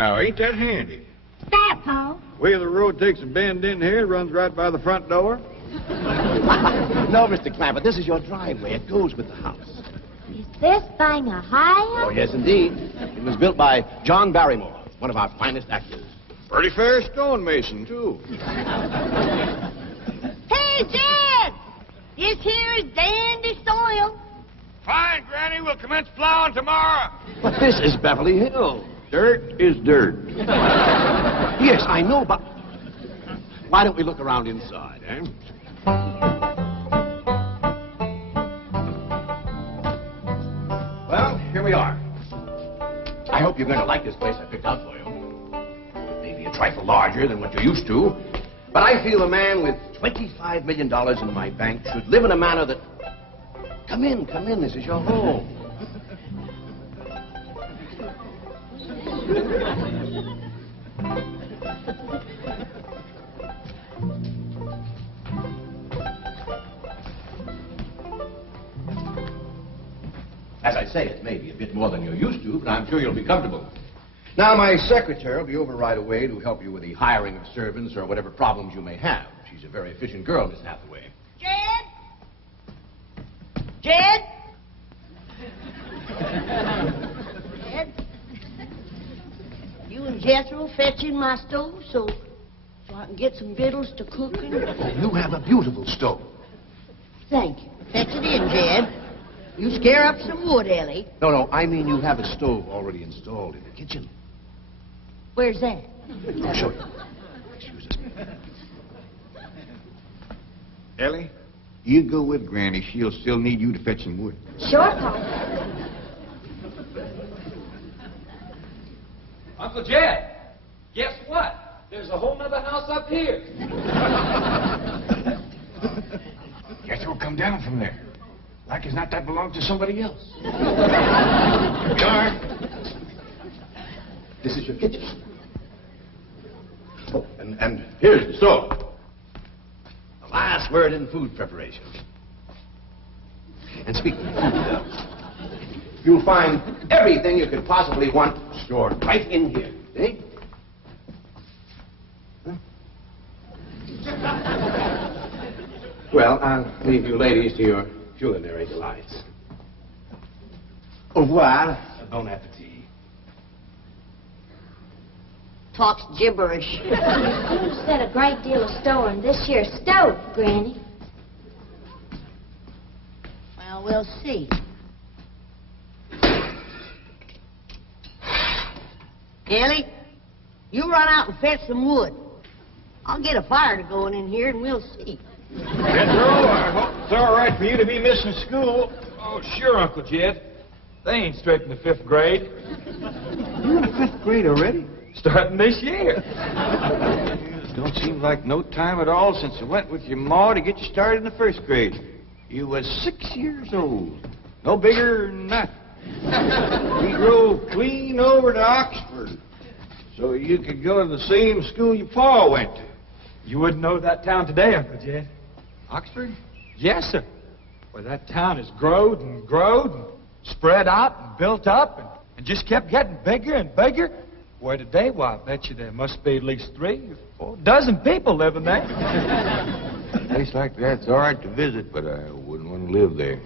now, ain't that handy? That, Pa? Way the road takes a bend in here, runs right by the front door. No, Mr. Clampett, this is your driveway. It goes with the house. Is this thing a house? Oh, yes, indeed. It was built by John Barrymore, one of our finest actors. Pretty fair stonemason, too. Hey, Jed! This here is dandy soil. Fine, Granny. We'll commence plowing tomorrow. But this is Beverly Hills. Dirt is dirt. Yes, I know, but why don't we look around inside, eh? Well, here we are. I hope you're going to like this place I picked out for you. Maybe a trifle larger than what you're used to, but I feel a man with $25 million in my bank should live in a manner that... Come in, this is your home. As I say, it may be a bit more than you're used to, but I'm sure you'll be comfortable. Now, my secretary will be over right away to help you with the hiring of servants or whatever problems you may have. She's a very efficient girl, Miss Hathaway. Jed? Jed? Jed? You and Jethro fetching my stove so I can get some victuals to cooking? You have a beautiful stove. Thank you. Fetch it in, Jed. You scare up some wood, Ellie. No, I mean you have a stove already installed in the kitchen. Where's that? I'll show you. Excuse us. Ellie, you go with Granny. She'll still need you to fetch some wood. Sure, Pa. Uncle Jed, guess what? There's a whole nother house up here. Guess we'll come down from there. Like as not that belongs to somebody else. Darn. This is your kitchen. Oh, and here's the stove. The last word in food preparation. And speaking of food, you'll find everything you could possibly want stored right in here. See? Huh? Well, I'll leave you ladies to your culinary delights. Au revoir. Bon appetit. Talks gibberish. You set a great deal of store in this here stove, Granny. Well, we'll see. Ellie, you run out and fetch some wood. I'll get a fire going in here and we'll see. Jethro, I hope it's all right for you to be missing school. Oh, sure, Uncle Jed. They ain't straight in the 5th grade. You in the 5th grade already? Starting this year. Don't seem like no time at all since I went with your ma to get you started in the 1st grade. You was 6 years old. No bigger than that. We drove clean over to Oxford so you could go to the same school your pa went to. You wouldn't know that town today, Uncle Jed. Oxford? Yes, sir. Well, that town has growed and spread out and built up and just kept getting bigger and bigger. Where today, why, I bet you there must be at least 3 or 4 dozen people living there. A place like that's all right to visit, but I wouldn't want to live there.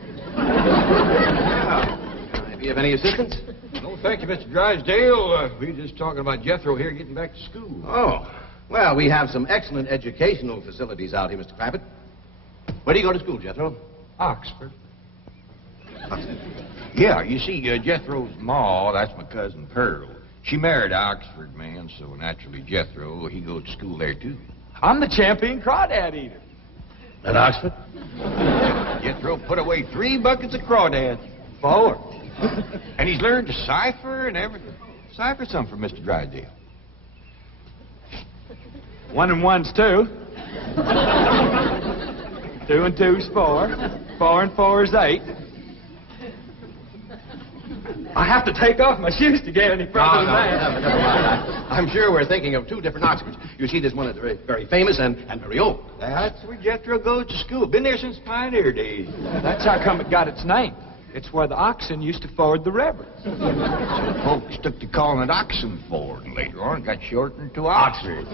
Do you have any assistance? No, thank you, Mr. Drysdale. We were just talking about Jethro here getting back to school. Oh, well, we have some excellent educational facilities out here, Mr. Clampett. Where do you go to school, Jethro? Oxford. Yeah, you see, Jethro's ma, that's my cousin Pearl. She married an Oxford man, so naturally Jethro, he goes to school there, too. I'm the champion crawdad eater. At Oxford? Jethro put away 3 buckets of crawdads. 4. And he's learned to cipher and everything. Cipher some for Mr. Drysdale. 1 and 1's 2. 2 and 2's 4. 4 and 4's 8. I have to take off my shoes to get any further than that. Never mind. I'm sure we're thinking of 2 different Oxfords. You see, there's one that's very, very famous and very old. That's where Jethro goes to school. Been there since pioneer days. That's how come it got its name. It's where the oxen used to ford the river. Some folks took to calling it Oxenford, and later on got shortened to Oxford.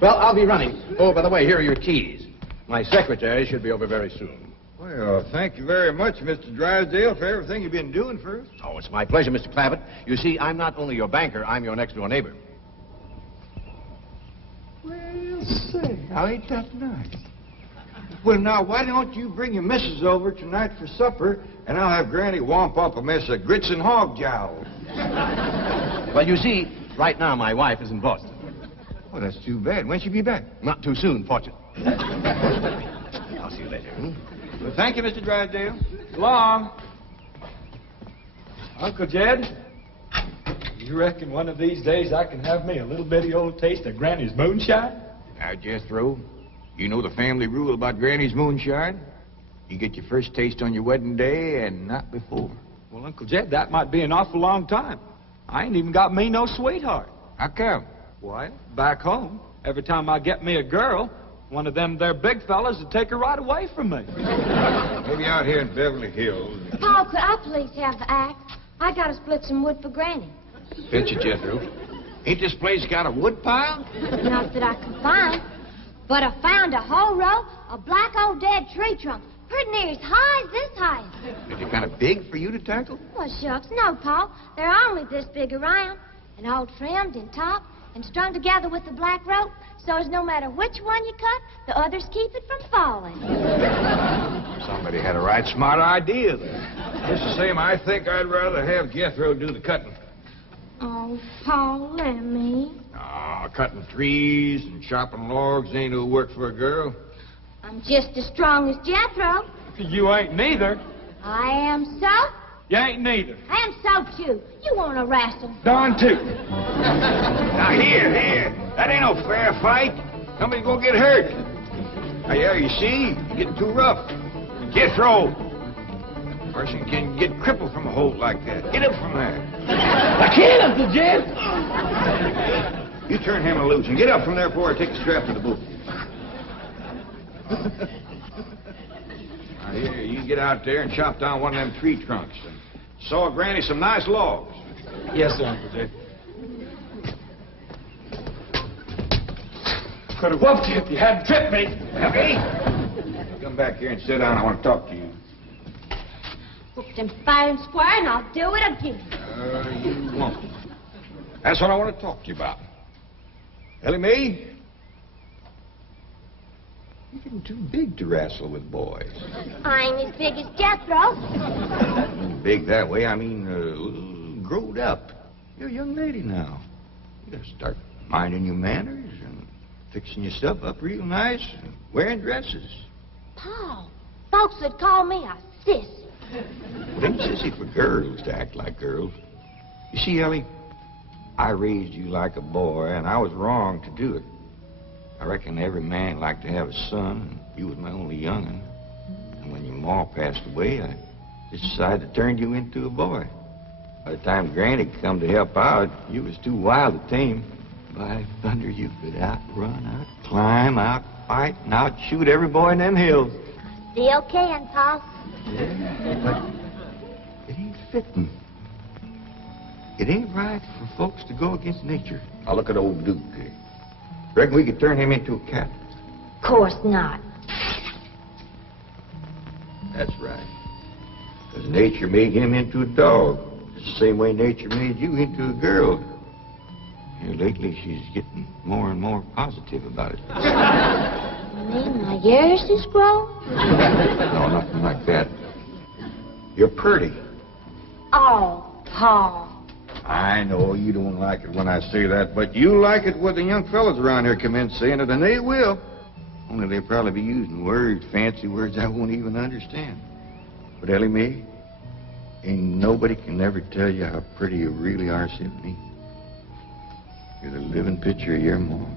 Well, I'll be running. Oh, by the way, here are your keys. My secretary should be over very soon. Well, thank you very much, Mr. Drysdale, for everything you've been doing for us. Oh, it's my pleasure, Mr. Clampett. You see, I'm not only your banker, I'm your next-door neighbor. Well, say, now ain't that nice? Well, now, why don't you bring your missus over tonight for supper, and I'll have Granny whomp up a mess of grits and hog jowl. Well, you see, right now my wife is in Boston. Well, that's too bad. When'll she be back? Not too soon, fortunately. I'll see you later. Well, thank you, Mr. Drysdale. So long. Uncle Jed, you reckon one of these days I can have me a little bitty old taste of Granny's moonshine? Now, Jethro, you know the family rule about Granny's moonshine? You get your first taste on your wedding day and not before. Well, Uncle Jed, that might be an awful long time. I ain't even got me no sweetheart. How come? Why, back home, every time I get me a girl, one of them there big fellas would take her right away from me. Maybe out here in Beverly Hills. Paul, could I please have the axe? I gotta split some wood for Granny. Fetch it, Jethro. Ain't this place got a wood pile? Not that I can find, but I found a whole row of black old dead tree trunks, pretty near as high as this height. Is it kind of big for you to tackle? Well, shucks, no, Paul. They're only this big around, and all trimmed and topped and strung together with the black rope, so as no matter which one you cut, the others keep it from falling. Somebody had a right smart idea there. Just the same, I think I'd rather have Jethro do the cutting. Oh, Paul, let me. Cutting trees and chopping logs ain't no work for a girl. I'm just as strong as Jethro. You ain't neither. I am so. You ain't neither. I am so, too. You want to wrestle? Darn too. Now, here. That ain't no fair fight. Somebody's gonna get hurt. Now, yeah, you see? You're getting too rough. Jethro. A person can get crippled from a hold like that. Get up from there. I can't, Uncle Jed. You turn him loose and get up from there before I take the strap to the boot. Now, here, you get out there and chop down one of them tree trunks and saw Granny some nice logs. Yes, sir, Uncle Jed. Could have whooped you if you hadn't tripped me. Okay? Come back here and sit down. I want to talk to you. Whooped him fair and square, and I'll do it again. You won't. That's what I want to talk to you about. Ellie Mae, you're getting too big to wrestle with boys. I ain't as big as Jethro. Big that way, I mean, growed up. You're a young lady now. You gotta start minding your manners and fixing your stuff up real nice and wearing dresses. Paul, folks would call me a sissy. It ain't sissy for girls to act like girls. You see, Ellie, I raised you like a boy, and I was wrong to do it. I reckon every man liked to have a son, and you was my only young'un. And when your ma passed away, I just decided to turn you into a boy. By the time Granny come to help out, you was too wild to tame. By thunder, you could outrun, out-climb, out-fight, and out-shoot every boy in them hills. Still can, Paul. Yeah, but it ain't fitting. It ain't right for folks to go against nature. Now look at old Duke here. Reckon we could turn him into a cat? Of course not. That's right. Because nature made him into a dog. It's the same way nature made you into a girl. Here lately, she's getting more and more positive about it. You mean my ears is grown? No, nothing like that. You're pretty. Oh, Paul. I know you don't like it when I say that, but you like it when the young fellas around here come in saying it, and they will. Only they'll probably be using words, fancy words I won't even understand. But Ellie Mae, ain't nobody can ever tell you how pretty you really are, Symphony. You're the living picture of your mom.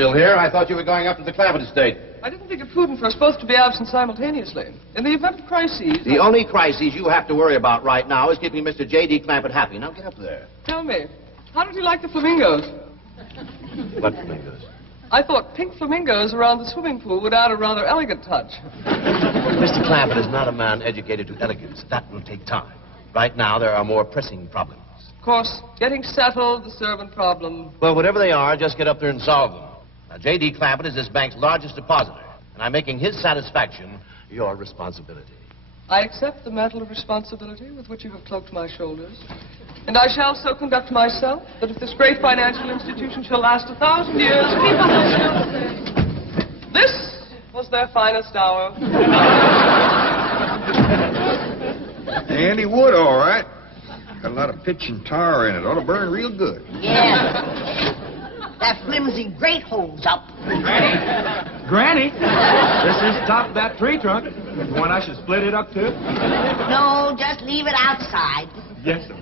still here? I thought you were going up to the Clampett estate. I didn't think it prudent for us both to be absent simultaneously. In the event of crises... The only crises you have to worry about right now is keeping Mr. J.D. Clampett happy. Now get up there. Tell me, how did you like the flamingos? What fingers? I thought pink flamingos around the swimming pool would add a rather elegant touch. Mr. Clampett is not a man educated to elegance. That will take time. Right now, there are more pressing problems. Of course, getting settled, the servant problem. Well, whatever they are, just get up there and solve them. Now, J.D. Clampett is this bank's largest depositor, and I'm making his satisfaction your responsibility. I accept the mantle of responsibility with which you have cloaked my shoulders. And I shall so conduct myself that if this great financial institution shall last 1,000 years, people will still say, this was their finest hour. Handy wood, all right. Got a lot of pitch and tar in it. Ought to burn real good. Yeah. That flimsy grate holds up. Granny, this is the top of that tree trunk. The one I should split it up to? No, just leave it outside. Yes, sir.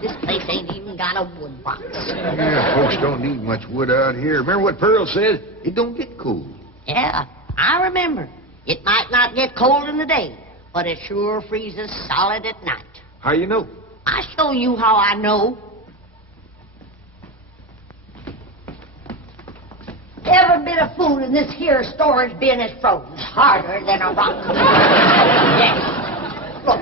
This place ain't even got a wood box. Yeah, folks don't need much wood out here. Remember what Pearl said? It don't get cold. Yeah, I remember. It might not get cold in the day, but it sure freezes solid at night. How you know? I'll show you how I know. Every bit of food in this here storage bin is frozen harder than a rock. Yes. Look.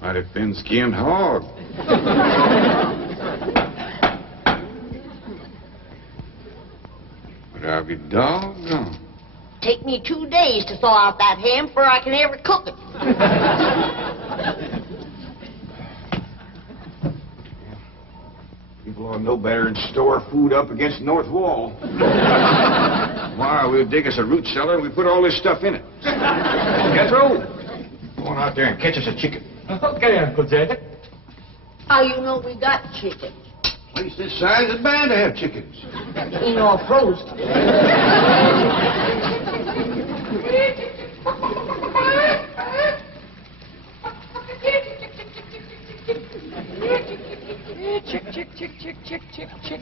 Mighty thin-skinned hog. But I'll be doggone. Take me 2 days to thaw out that ham before I can ever cook it. People ought to know better than store food up against the north wall. Tomorrow we'll dig us a root cellar and we put all this stuff in it. Jethro, go on out there and catch us a chicken. Okay, Uncle Jed. How you know we got chicken? Place this size is bound to have chickens. Ain't all frozen. Chick, chick, chick, chick, chick, chick, chick.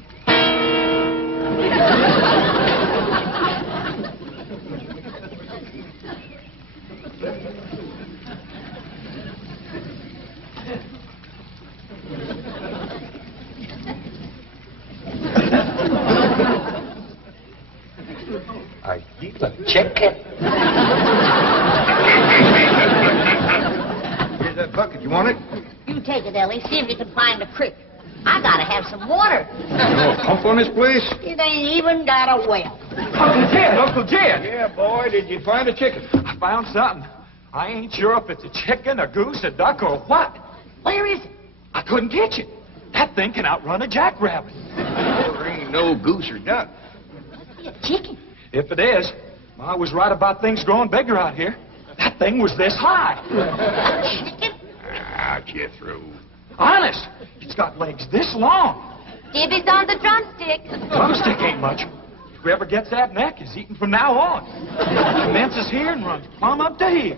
I eat a chicken. Here's that bucket. You want it? You take it, Ellie. See if you can find a creek. I gotta have some water. You know a pump on this place? It ain't even got a well. Uncle Jed, Uncle Jed. Yeah, boy. Did you find a chicken? I found something. I ain't sure if it's a chicken, a goose, a duck, or what. Where is it? I couldn't catch it. That thing can outrun a jackrabbit. There ain't no goose or duck. Must be a chicken. If it is, Ma was right about things growing bigger out here. That thing was this high. A chicken? Ah, Jethro. Honest, it's got legs this long. Dibby's on the drumstick. Drumstick ain't much. Whoever gets that neck is eating from now on. Commences here and runs plumb up to here.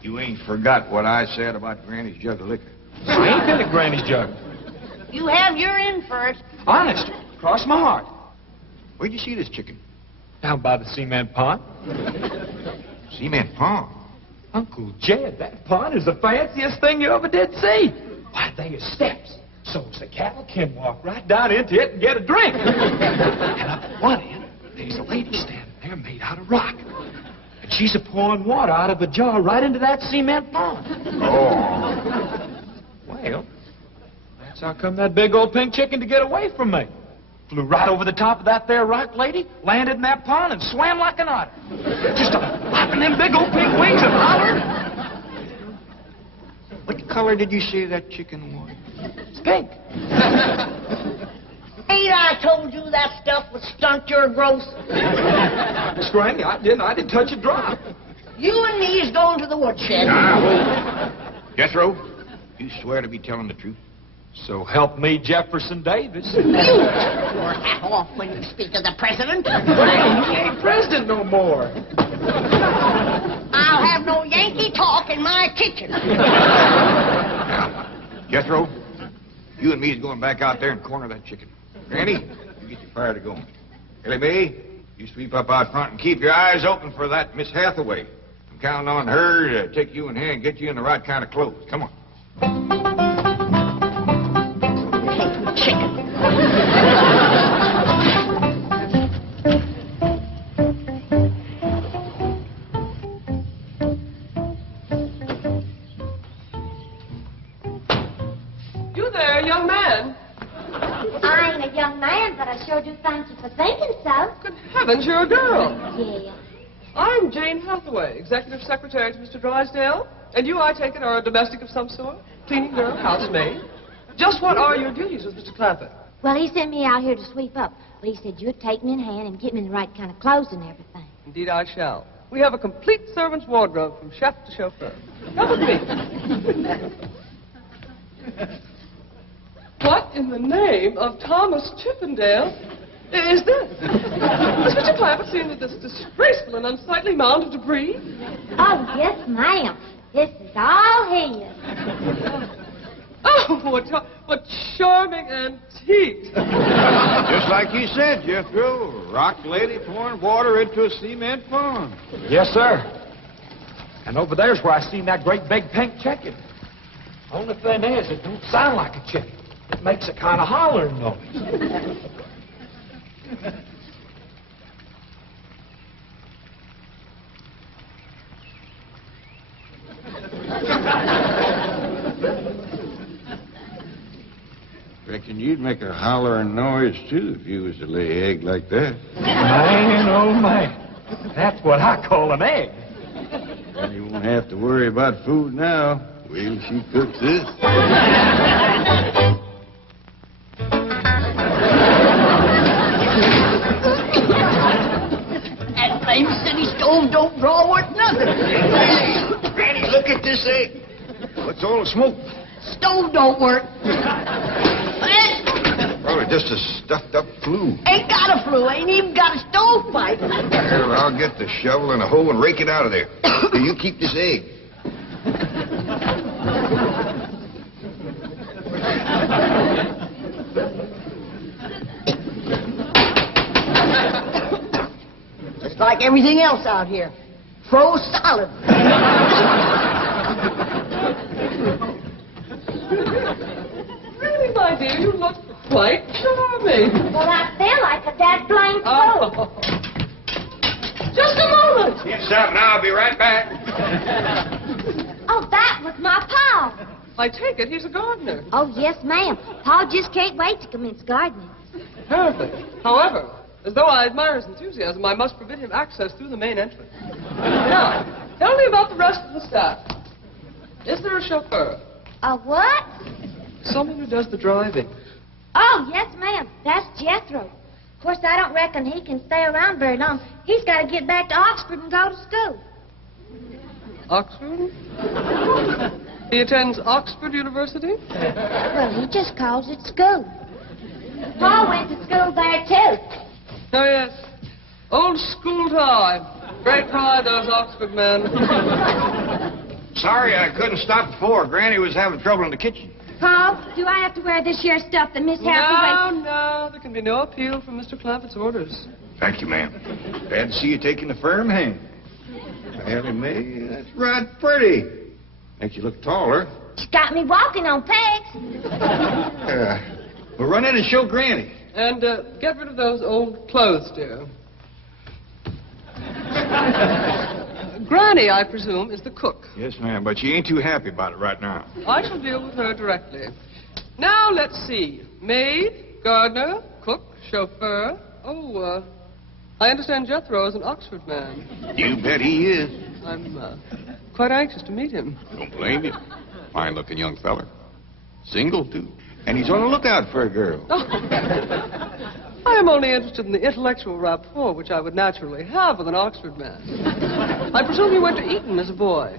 You ain't forgot what I said about Granny's jug of liquor. I ain't been to Granny's jug. You have your in first. Honest, cross my heart. Where'd you see this chicken? Down by the cement pond. Cement pond. Uncle Jed, that pond is the fanciest thing you ever did see. Why, they is steps. So's the cattle can walk right down into it and get a drink. And up at one end, there's a lady standing there made out of rock. And she's a-pouring water out of a jar right into that cement pond. Oh. Well, that's how come that big old pink chicken to get away from me. Flew right over the top of that there rock lady, landed in that pond, and swam like an otter. Just flapping them big old pink wings and hollered. What color did you say that chicken was? It's pink. Ain't I told you that stuff would stunt your growth? Miss Granny, I didn't touch a drop. You and me is going to the woodshed. Jethro, you swear to be telling the truth? So help me, Jefferson Davis. You take your hat off when you speak of the president. Granny, he ain't president no more. I'll have no Yankee talk in my kitchen. Now, Jethro, you and me is going back out there and corner that chicken. Granny, you get your fire to going. Ellie Mae, you sweep up out front and keep your eyes open for that Miss Hathaway. I'm counting on her to take you in hand and get you in the right kind of clothes. Come on. Chicken. You there, young man? I ain't a young man, but I sure do thank you for thinking so. Good heavens, you're a girl. Yeah. I'm Jane Hathaway, executive secretary to Mr. Drysdale. And you, I take it, are a domestic of some sort? Cleaning girl, housemaid? Just what are your duties with Mr. Clampett? Well, he sent me out here to sweep up, but he said you'd take me in hand and get me the right kind of clothes and everything. Indeed, I shall. We have a complete servant's wardrobe from chef to chauffeur. Come with me. What in the name of Thomas Chippendale is this? Has Mr. Clampett seen this disgraceful and unsightly mound of debris? Oh, yes, ma'am. This is all his. Oh, what charming antiques. Just like you said, Jethro. Rock lady pouring water into a cement pond. Yes, sir. And over there's where I seen that great big pink chicken. Only thing is, it don't sound like a chicken. It makes a kind of hollering noise. Reckon you'd make a hollering noise, too, if you was to lay egg like that. Man, oh, man. That's what I call an egg. Well, you won't have to worry about food now. Wait till she cooks this. That same city stove don't draw worth nothing. Granny, look at this egg. What's all the smoke? Stove don't work. Probably just a stuffed-up flue. Ain't got a flue. Ain't even got a stovepipe. Well, I'll get the shovel and a hoe and rake it out of there. Here, you keep this egg. Just like everything else out here. Froze solid. Really, my dear, you look quite charming. Well, I feel like a dead blank fool. Oh. Just a moment. Yes, sir, and I'll be right back. Oh, that was my Pa. I take it he's a gardener. Oh, yes, ma'am. Pa just can't wait to commence gardening. Perfect. However, as though I admire his enthusiasm, I must forbid him access through the main entrance. Now, tell me about the rest of the staff. Is there a chauffeur? A what? Someone who does the driving. Oh, yes, ma'am. That's Jethro. Of course, I don't reckon he can stay around very long. He's got to get back to Oxford and go to school. Oxford? He attends Oxford University? Well, he just calls it school. Pa went to school there, too. Oh, yes. Old school time. Great pride, those Oxford men. Sorry I couldn't stop before. Granny was having trouble in the kitchen. Pa, do I have to wear this here stuff that Miss Hathaway... No, there can be no appeal from Mr. Clampett's orders. Thank you, ma'am. Glad to see you taking a firm hand. Ellie Mae, that's right pretty. Makes you look taller. She's got me walking on pegs. Well, run in and show Granny. And get rid of those old clothes, dear. Granny, I presume, is the cook. Yes, ma'am, but she ain't too happy about it right now. I shall deal with her directly. Now, let's see. Maid, gardener, cook, chauffeur. Oh, I understand Jethro is an Oxford man. You bet he is. I'm quite anxious to meet him. Don't blame you. Fine-looking young feller. Single, too. And he's on the lookout for a girl. Oh. I am only interested in the intellectual rapport which I would naturally have with an Oxford man. I presume you went to Eton as a boy.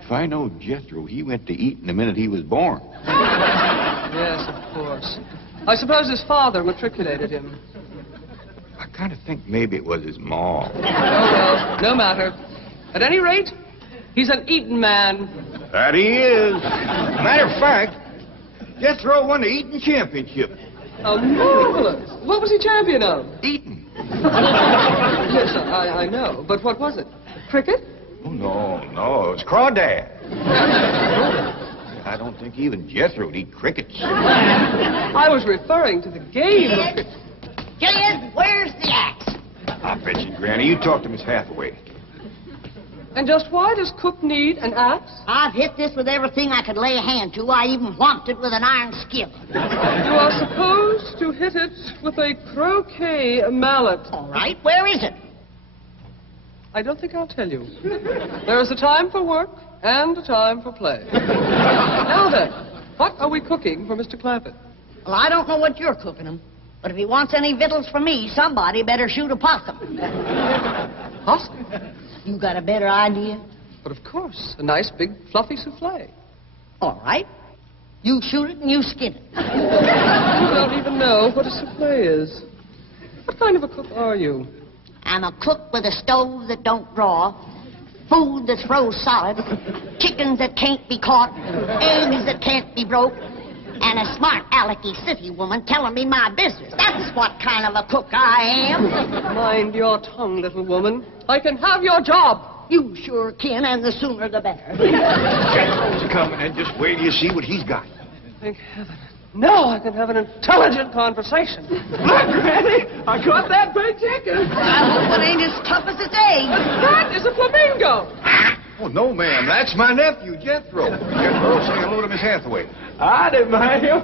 If I know Jethro, he went to Eton the minute he was born. Yes, of course. I suppose his father matriculated him. I kind of think maybe it was his ma. Oh, well, no matter. At any rate, he's an eating man. That he is. Matter of fact, Jethro won the eating championship. How marvelous. What was he champion of? Eating. Yes, I know. But what was it? Cricket? Oh, no, it was crawdad. I don't think even Jethro would eat crickets. I was referring to the game of cricket. Kid, where's the axe? I bet you, Granny, you talk to Miss Hathaway. And just why does Cook need an axe? I've hit this with everything I could lay a hand to. I even whomped it with an iron skillet. You are supposed to hit it with a croquet mallet. All right, where is it? I don't think I'll tell you. There is a time for work and a time for play. Now then, what are we cooking for Mr. Clampett? Well, I don't know what you're cooking him, but if he wants any victuals from me, somebody better shoot a possum. Possum? You got a better idea? But of course, a nice big fluffy souffle. All right. You shoot it and you skin it. You don't even know what a souffle is. What kind of a cook are you? I'm a cook with a stove that don't draw, food that's froze solid, chickens that can't be caught, eggs that can't be broke, and a smart alecky city woman telling me my business. That's what kind of a cook I am. Mind your tongue, little woman. I can have your job. You sure can, and the sooner the better. Jethro's coming, and just wait till you see what he's got. Thank heaven. Now I can have an intelligent conversation. Look, Granny, I caught that big chicken. I hope it ain't as tough as its egg. That is a flamingo. Oh, no, ma'am. That's my nephew, Jethro. Jethro, say hello to Miss Hathaway. I did, ma'am.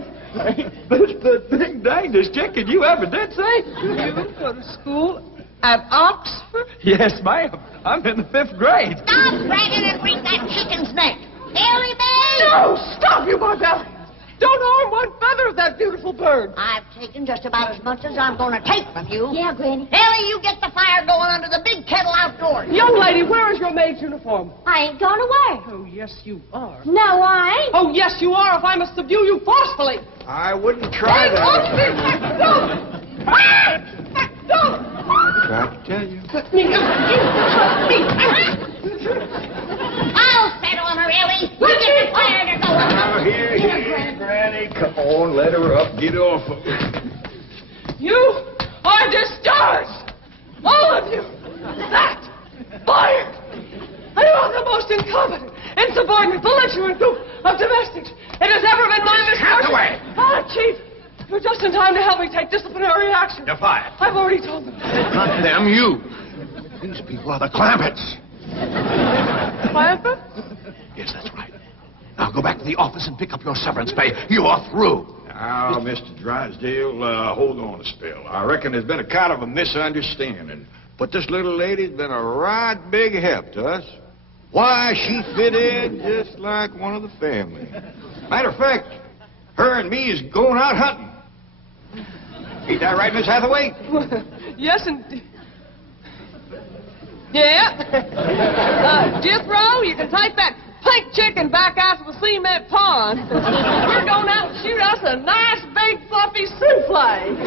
This the big dangest chicken you ever did see. You go to school at Oxford? Yes, ma'am. I'm in the 5th grade. Stop bragging and wring that chicken's neck. Ellie Mae! No, stop, you barbarian. Don't harm one feather of that beautiful bird. I've taken just about as much as I'm going to take from you. Yeah, Granny. Ellie, you get the fire going under the big kettle outdoors. Young lady, where is your maid's uniform? I ain't going away. Oh, yes, you are. No, I ain't. Oh, yes, you are, if I must subdue you forcefully. I wouldn't try that. Don't! Tried to tell you. I'll set on her, Ellie. You get the fire to go. Now, here, Granny. Come on, let her up. Get off of her. You are discharged! All of you! That! Fired! I am the most incompetent, insubordinate, belligerent group of domestics it has ever been my misfortune. Hathaway! Ah, Chief! You're just in time to help me take disciplinary action. You're fired. I've already told them. Not them, you. These people are the Clampetts. Clampett? Yes, that's right. Now go back to the office and pick up your severance pay. You are through. Now, Mr. Drysdale, hold on a spell. I reckon there's been a kind of a misunderstanding. But this little lady's been a right big help to us. Why, she fit in just like one of the family. Matter of fact, her and me is going out hunting. Ain't that right, Miss Hathaway? Yes, indeed. Yeah. Jethro, you can take that pink chicken back out to the cement pond. We're going out and shoot us a nice big fluffy souffle.